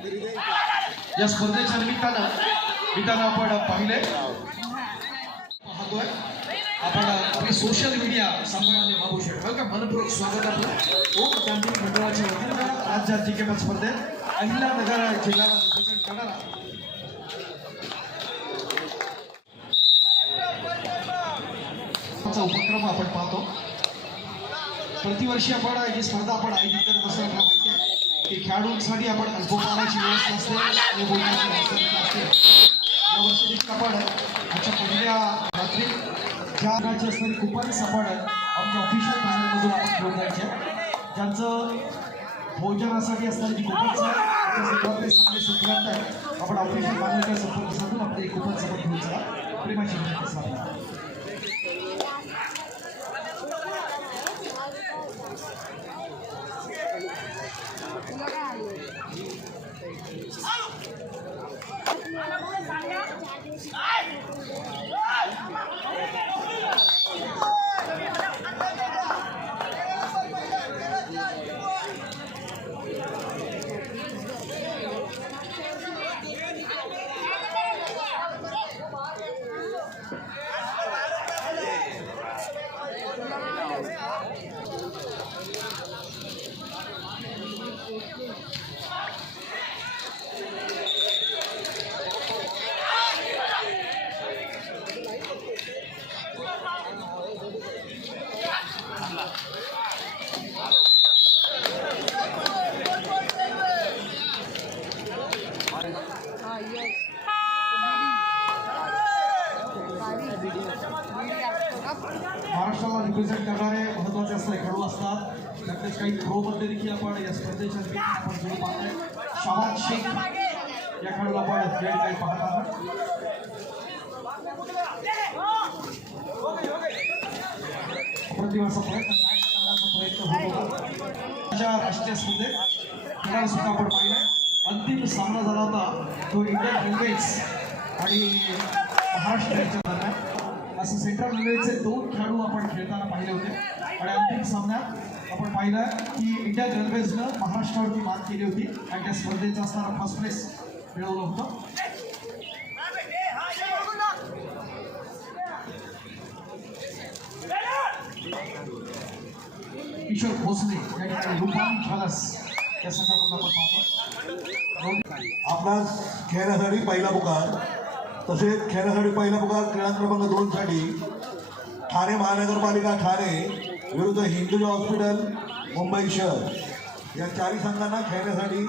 या स्पर्धेच्या निमित्तानं आपण पाहिले पाहतोय आपण आपली सोशल मीडिया सांभाळणारे बाबू शेठ का मनपूर्वक स्वागत आपलं ओम क्रांती मंडळाच्या वतीनं राज्य जिकेपद स्पर्धेत अहिल्यानगर जिल्ह्याला रिप्रेझेंट करणारा उपक्रम आपण पाहतो। प्रतिवर्षी आपण ही स्पर्धा आपण आयोजित करत असतो। आपल्याला माहिती आहे की खेळाडूंसाठी आपण अल्पपानाची व्यवस्था असते आणि बोलण्याची व्यवस्था असते। यावर्षी देखील आपण आजच्या पहिल्या रात्री ज्या रंगाची असणारी कुपन्स आपण आमच्या ऑफिशियल पॅनलमधून आपण घेऊन जायचे ज्यांचं भोजनासाठी असणारी जी कुपन्स आहे सामने संक्रांत आपण ऑफिशियल पॅनलच्या संपर्क साधून आपले कुपन्स आपण घेऊन चला प्रेमाची महाराष्ट्राला रिप्रेझेंट करणारे महत्त्वाचे असणारे खेळाडू असतात। त्यातलेच काही प्रोमध्ये देखील आपण या स्पर्धेच्या आपण जोडी पाहतोय। शाबाद शेख या खेळाडूला आपण या ठिकाणी पाहत आहोत। प्रतिवर्षा प्रयत्न होतो। राष्ट्रीय स्पर्धेत खेळाडू सुद्धा आपण पाहिलाय। अंतिम सामना झाला होता तो इंडियन रेल्वेज आणि महाराष्ट्र यांच्या दरम्यान। असं सेंट्रल रेल्वेचे 2 खेळाडू आपण खेळताना पाहिले होते आणि अंतिम सामन्यात आपण पाहिलं की इंडियन रेल्वेजनं महाराष्ट्रावरती मात केली होती आणि त्या स्पर्धेचा असणारा फर्स्ट प्लेस मिळवलं होतं। किशोर भोसले या ठिकाणी रूपाली ज्वेलर्स या संघाकडून आपण पाहतो। आपणास खेळण्यासाठी पहिला पुकार तसेच खेळण्यासाठी पहिला पुकार क्रीडा क्रमांक 2 साठी ठाणे महानगरपालिका ठाणे विरुद्ध हिंदुजा हॉस्पिटल मुंबई शहर या 4 संघांना खेळण्यासाठी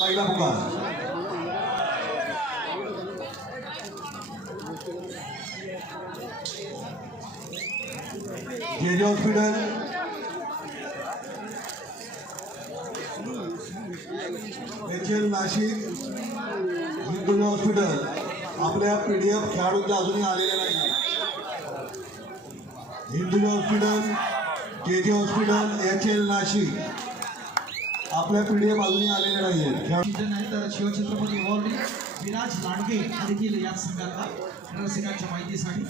पहिला पुकार। जे hospital HL Nashik Hinduja hospital आपल्या PDF खेळाडूंच्या अजूनही आलेल्या नाही। Hinduja hospital KJ hospital HL Nashik आपल्या PDF अजूनही आलेल्या नाही आहेत। तर शिवछत्रपती अवॉर्डी विराज लांडगे देखील या संघातला रसिकांच्या माहितीसाठी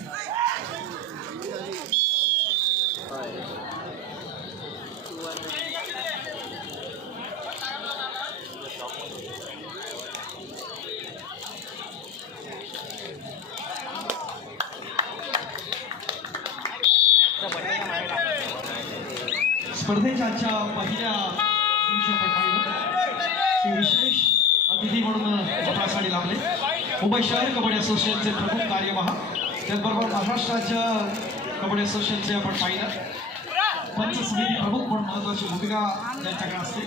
स्पर्धेच्या आजच्या पहिल्या दिवशी आपण पाहिलं विशेष अतिथी म्हणून आपल्यासाठी लाभले मुंबई शहर कबड्डी असोसिएशनचे प्रमुख कार्यवाह त्याचबरोबर महाराष्ट्र राज्य कबड्डी असोसिएशनचे आपण पाहिलं पंच समिती प्रमुख म्हणून महत्त्वाची भूमिका त्यांच्याकडे असते।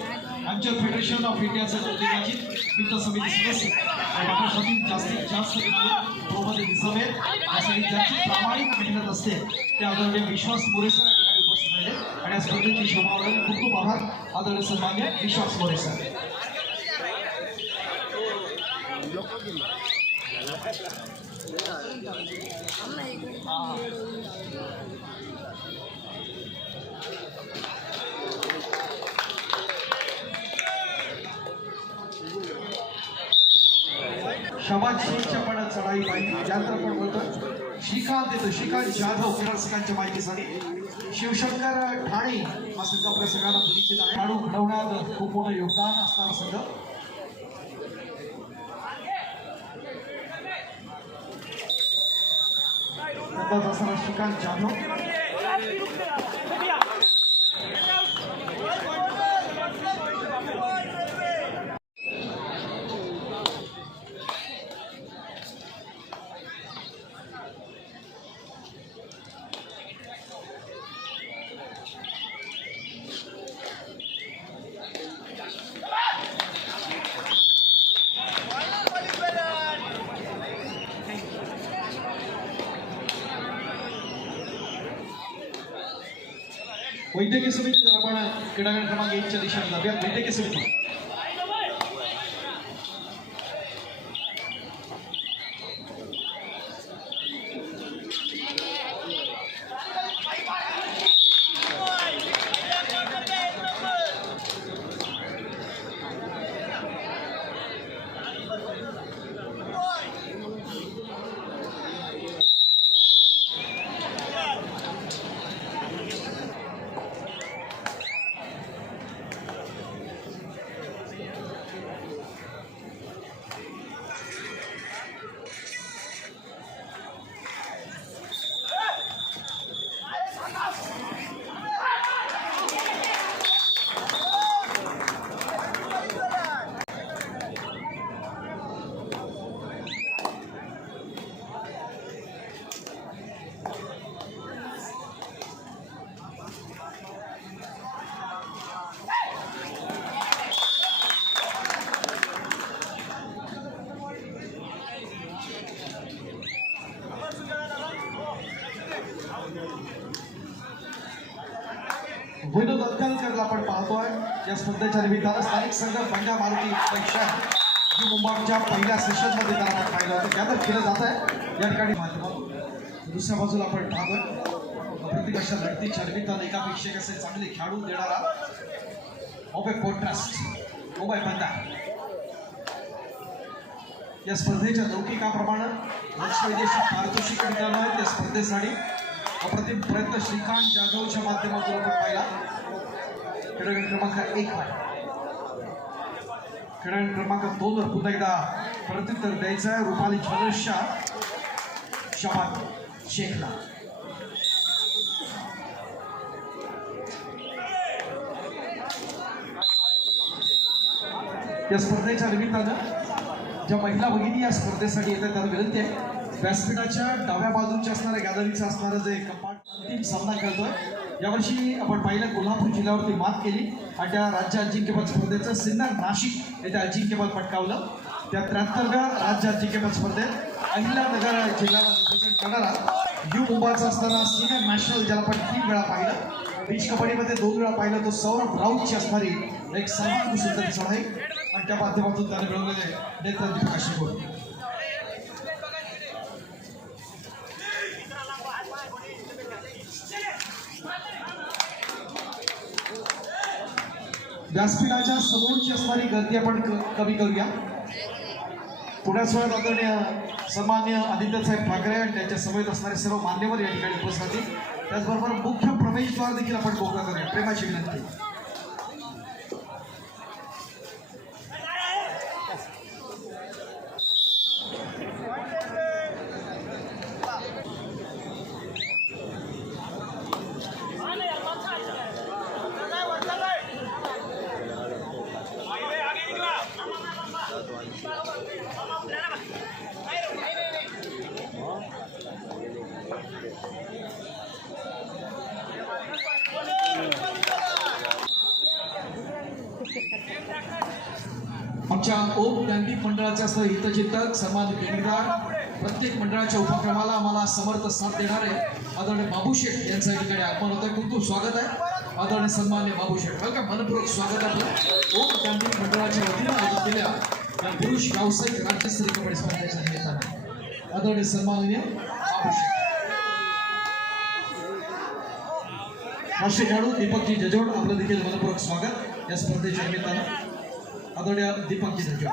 आमच्या फेडरेशन ऑफ इंडियाचे निर्देशित वित्त समिती सदस्य महाराष्ट्रातील जास्तीत जास्त प्रोमध्ये दिसावेत यासाठी ज्यांची प्रामाणिक मेहनत असते ते आदरणीय विश्वास मोरे सर उपस्थित राहिले आणि या स्पर्धेची शोभावरून खूप खूप आभार आदरणीय सन्मान्य विश्वास मोरे सर। शाबाद शेखच्या पण चढाई पाहिली ज्यानंतर आपण बोलतो श्रीकांत येतो श्रीकांत जाधव रसिकांच्या माहितीसाठी शिवशंकर ठाणे हा संघ आपल्या सगळ्यांना परिचित आहे। खेळाडू घडवण्यात खूप मोठं योगदान असणारा संघ फलंदाज असणारा श्रीकांत जाधव. वैद्यकीय समिती जर आपण क्रीडागण क्रमांक 1 च्या दिशेने जाऊयात. वैद्यकीय समिती विनोद अंकलकरला आपण पाहतोय. या स्पर्धेच्या निमित्तानं स्थानिक संघ पंजाब मारुती परीक्षा जी मुंबईच्या पहिल्या सेशनमध्ये त्याला आपण पाहिलं होतं त्यातच केलं जात आहे या ठिकाणी माध्यमातून. दुसऱ्या बाजूला आपण पाहतोय प्रतिकर्षा लढतीच्या निमित्तानं एकापेक्षा असे चांगले खेळाडू देणारा मुंबई कॉन्ट्रास्ट मुंबई बंदा. या स्पर्धेच्या लौकिकाप्रमाणे लक्षवेधी पारितोषिक मिळालं आहे. त्या स्पर्धेसाठी अप्रतिम प्रयत्न श्रीकांत जाधवच्या माध्यमातून आपण पाहिला. खेळाडू क्रमांक 1 खेळाडू क्रमांक 2 वर पुन्हा एकदा प्रत्युत्तर द्यायचं आहे रुपाली ज्वेलर्सच्या शबाद शेखला. या स्पर्धेच्या निमित्तानं ज्या महिला भगिनी या स्पर्धेसाठी येतात त्यांना विनंती आहे व्यासपीठाच्या डाव्या बाजूच्या असणाऱ्या गॅलरीचं असणारं जे कपाट अंतिम सामना खेळतोय. यावर्षी आपण पाहिलं कोल्हापूर जिल्ह्यावरती मात केली आणि त्या राज्य अजिंक्यपद स्पर्धेचं सिन्नर नाशिक येथे अजिंक्यपद पटकावलं. त्या 73व्या राज्य अजिंक्यपद स्पर्धेत अहिल्यानगर जिल्ह्याला रिप्रेझेंट करणारा यू मुंबाचा असणारा सिनियर नॅशनल ज्याला आपण 3 वेळा पाहिलं. बीच कबड्डीमध्ये 2 वेळा पाहिलं तो सौरभ राऊतची असणारी एक सर्वात सुंदर चढाई आणि त्या माध्यमातून त्याने मिळवलेले नेतृत्व कशी होईल. व्यासपीठाच्या समोरची असणारी गर्दी आपण कमी करूया. पुण्यात सोहळ्यात आदरणीय सन्मान्य आदित्यसाहेब ठाकरे आणि त्यांच्या समेत असणारे सर्व मान्यवर या ठिकाणी उपस्थित राहतील. त्याचबरोबर मुख्य प्रवेशद्वार देखील आपण मोकळा करूया. प्रेमाची विनंती. आमच्या ओम ज्ञानदीप मंडळाचे असं हितचिंतक सन्मानित देणगीदार प्रत्येक मंडळाच्या उपक्रमाला आम्हाला समर्थ साथ देणारे आदरणीय बाबू शेठ यांचं या ठिकाणी आगमन होतं. खूप खूप स्वागत आहे आदरणीय सन्मान्य बाबू शेठ. वेलकम मनपूर्वक स्वागत आपलं ओम ज्ञानदीप मंडळाच्या वतीनं आयोजित केलेल्या पुरुष व्यावसायिक राज्यस्तरीय कबड्डी स्पर्धेच्या निमित्तानं आदरणीय सन्माननीय बाबू शेठ. राष्ट्रीय खेळाडू दीपकजी जजोड आपलं देखील मनपूर्वक स्वागत या स्पर्धेच्या निमित्तानं आदरणीय दीपकजी जजोड.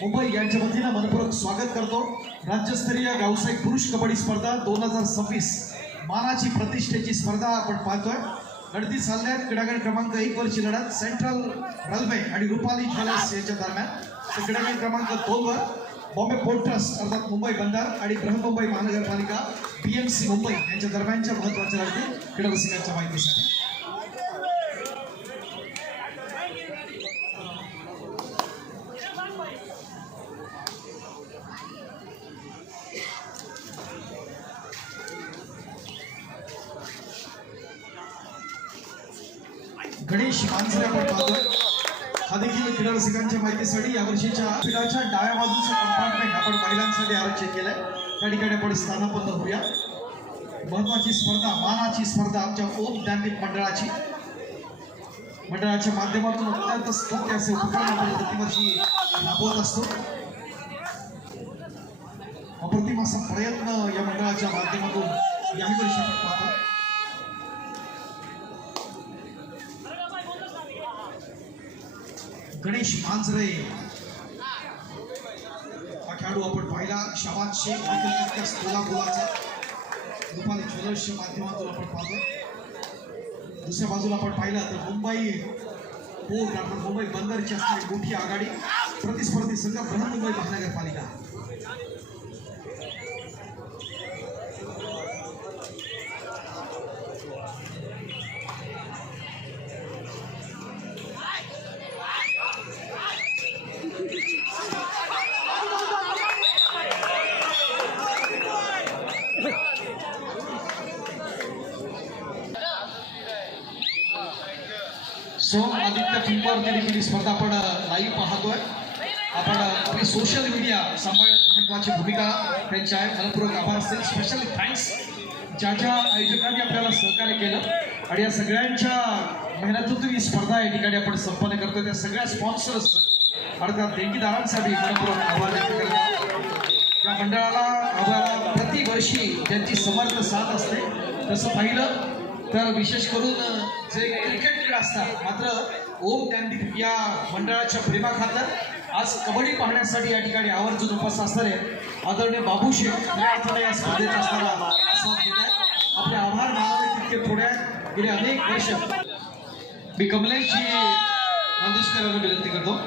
मुंबई यांच्या वतीनं मनपूर्वक स्वागत करतो। राज्यस्तरीय व्यावसायिक पुरुष कबड्डी स्पर्धा 2026 मानाची प्रतिष्ठेची स्पर्धा आपण पाहतोय। लढती चालल्यात क्रीडागट क्रमांक 1 वरची लढत सेंट्रल रेल्वे आणि रुपाली ज्वेलर्स यांच्या दरम्यान, तर क्रीडागट क्रमांक 2 वर बॉम्बे पोर्ट ट्रस्ट अर्थात मुंबई बंदर आणि बृहन्मुंबई महानगरपालिका BMC मुंबई यांच्या दरम्यानच्या महत्त्वाच्या लढती क्रीडा रसिकांच्या माहितीसाठी। गणेश मांजरे आपण पाहतोय, हा देखील क्रीडा रसिकांच्या माहितीसाठी यावर्षीच्या क्रीडाच्या डाव्या बाजूचं कंपार्टमेंट आपण महिलांसाठी आरक्षित केलंय। त्या ठिकाणी आपण स्थानापन्न होऊया। महत्वाची स्पर्धा, मानाची स्पर्धा आमच्या ओम ज्ञानदीप मंडळाच्या माध्यमातून अत्यंत स्तुत्य असे उपक्रम आपण प्रतिवर्षी राबवत असतो। अप्रतिम असा प्रयत्न या मंडळाच्या माध्यमातून याही वर्षी आपण पाहतो। गणेश मांजरे हा खेळाडू आपण पाहिला। शाबाद शेख कोल्हापुराचा रुपाली ज्वेलर्सच्या माध्यमातून आपण पाहतो। दुसऱ्या बाजूला आपण पाहिलं तर मुंबई पोर्ट अर्थात मुंबई बंदरची असणारी मोठी आघाडी प्रतिस्पर्धी संघ बृहन्मुंबई महानगरपालिका। सोम आदित्य फिल्मवर देखील स्पर्धा आपण लाईव्ह पाहतोय। आपण आपली सोशल मीडिया सांभाळण्यात महत्वाची भूमिका त्यांची आहे। मनपूर्वक आभार असतील, स्पेशल थँक्स ज्या ज्या आयोजकांनी आपल्याला सहकार्य केलं आणि या सगळ्यांच्या मेहनतीतून ही स्पर्धा या ठिकाणी आपण संपन्न करतोय। त्या सगळ्या स्पॉन्सर्स अर्थात देणगीदारांसाठी मनपूर्वक आभार व्यक्त करतो। या मंडळाला आम्हाला प्रतिवर्षी त्यांची समर्थ साथ असते। तसं पाहिलं तर विशेष करून जे क्रिकेट क्रीडा असतात, मात्र ओम ज्ञानदीप या मंडळाच्या प्रेमाखातर आज कबड्डी पाहण्यासाठी या ठिकाणी आवर्जून उपस्थित असणारे आदरणीय बाबू शेख या अर्थाने या स्पर्धेत असणारा आस्वाद घेत आहेत। आपले आभार मानावे तितके थोड्या गेले अनेक वर्ष मी कमलेशजी नांदुरकरांना विनंती करतो।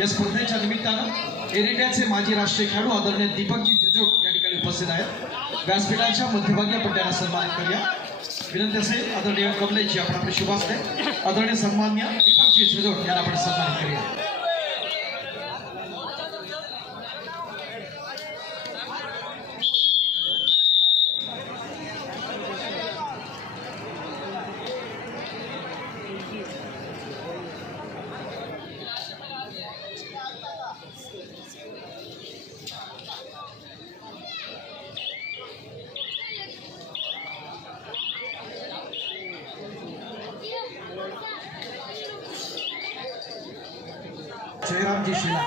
या स्पर्धेच्या निमित्तानं एअर इंडियाचे माजी राष्ट्रीय खेळाडू आदरणीय दीपकजी जजोट या ठिकाणी उपस्थित आहेत। व्यासपीठाच्या मध्यभागी आपण त्यांना सन्मानित करूया। विनंती असेल आदरणीय कमलेशजी आपण आपले शुभ असते आदरणीय सन्मान्य दीपकजी जजोट यांना आपण सन्मानित करूया। जयरामजी शिला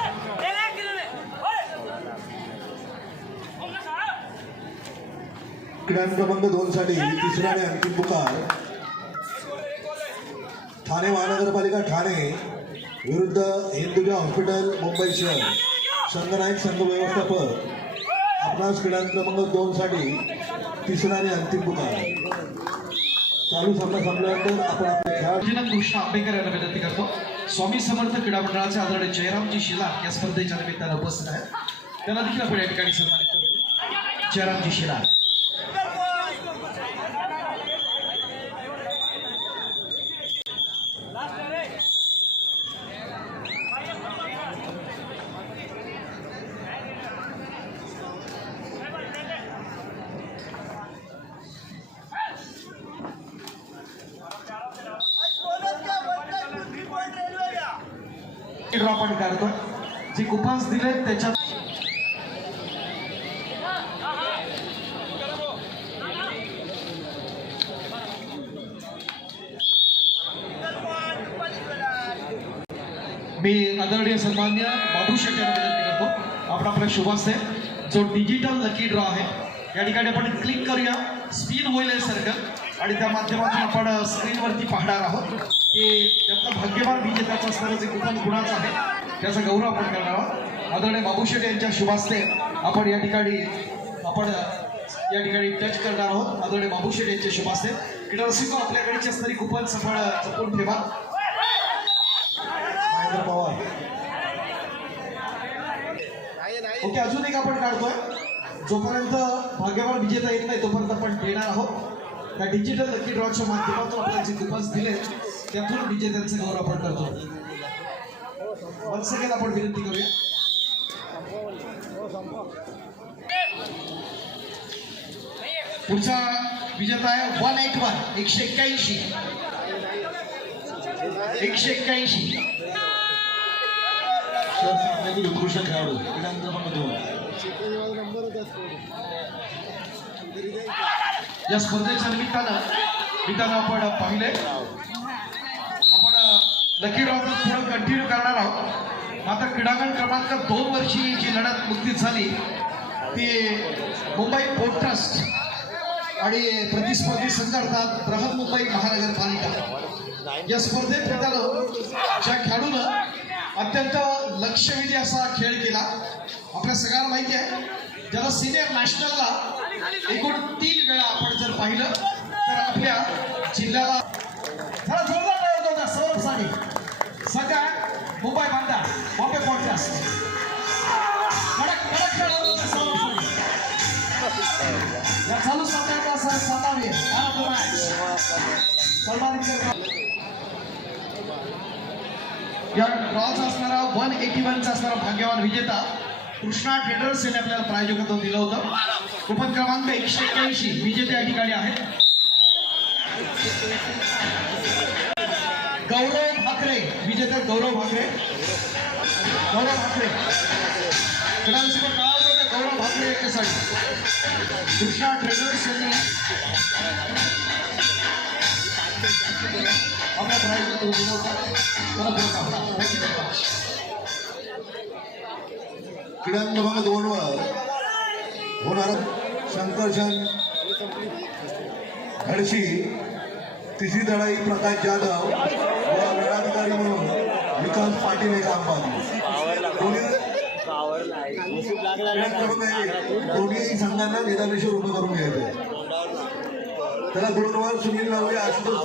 क्रीडा क्रमांक 2 साठी तिसरा आणि अंतिम पुकार ठाणे महानगरपालिका ठाणे विरुद्ध हिंदुजा हॉस्पिटल मुंबई शहर संघनायक संघ व्यवस्थापक। आपणास क्रीडा क्रमांक 2 साठी तिसरा आणि अंतिम पुकार। चालू सामना संपल्यानंतर आपण आपले खेळाडू कृष्ण आंबेकर यांना विनंती करतो। स्वामी समर्थ क्रीडा मंडळाचे आदरणीय जयरामजी शिला या स्पर्धेच्या निमित्तानं उपस्थित आहेत। त्यांना देखील आपण या ठिकाणी सन्मानित करतो। जयरामजी शिला ड्रॉ आपण करतो। जे कुपन्स दिले त्याच्या मी आदरणीय सन्मान्य बाबू शेख यांना विनंती करतो आपण आपल्या शुभ असते जो डिजिटल लकी ड्रॉ आहे या ठिकाणी आपण क्लिक करूया। स्पिन होईल सर्कल आणि त्या माध्यमातून आपण स्क्रीनवरती पाहणार आहोत की त्यातला भाग्यवान विजेत्याचा असणारा जे कुपन गुणाचा आहे त्याचा गौरव आपण करणार आहोत। आदरणीय बाबू शेटे यांच्या शुभास्ते आपण या ठिकाणी टच करणार आहोत. आदरणीय बाबू शेटे यांच्या शुभास्ते क्रीडा रसिको आपल्याकडे असणारी कुपन सफळ जपून ठेवा. महेंद्र पवार ओके, अजून एक आपण काढतोय. जोपर्यंत भाग्यवान विजेता येत नाही तोपर्यंत आपण देणार आहोत. त्या डिजिटल लकी ड्रॉच्या माध्यमातून आपल्याला जे कुपन्स दिले त्यातून विजेत्यांचे गौरव आपण करतो. वन्स अगेन आपण विनंती करूया. पुढचा विजेता आहे 181 181. शहर उत्कृष्ट खेळाडू क्रमांक 2. या स्पर्धेच्या निमित्तानं आपण पाहिले आपण लकी ड्रॉ पुढे कंटिन्यू करणार आहोत. मात्र क्रीडांगण क्रमांक 2 वर्षी जी लढत नुकतीच झाली ती मुंबई पोर्ट ट्रस्ट आणि प्रतिस्पर्धी संघ अर्थात बृहन्मुंबई महानगरपालिका या स्पर्धेत मित्रांनो ज्या खेळाडूनं अत्यंत लक्षवेधी असा खेळ केला. आपल्या सगळ्यांना माहिती आहे ज्याला सिनियर नॅशनलला एकूण 3 वेळा आपण जर पाहिलं तर आपल्या जिल्ह्याला जरा जोरदार टाळ्या होता सौरभ साने सध्या मुंबई बांधा बॉम्बे पॉडकास्ट कडक खेळ होता सौरभ साने. या चालू सामन्याचा सातावे सन्मानित करतात. या ड्रॉचा असणारा 181चा असणारा भाग्यवान विजेता कृष्णा ट्रेडर्स यांनी आपल्याला प्रायोजकत्व दिलं होतं. कुपन क्रमांक 181 विजेते या ठिकाणी आहेत. गौरव भाकरे विजेते गौरव भाकरे गौरव भाकरे याच्यासाठी कृष्णा ट्रेडर्स यांनी आपल्या प्रायोजकत्व दिलं होतं. क्रमांक 2 वर होणार शंकरचंद घडशी, तिसरी लढाई प्रकाश जाधव व रणधिकारी म्हणून विकास पाटील हे काम पाहतो. दोन्ही संघांना निदानेश्वर उभं करून घ्यायचं. त्याला 2 वर सुनील लावले, आशुतोष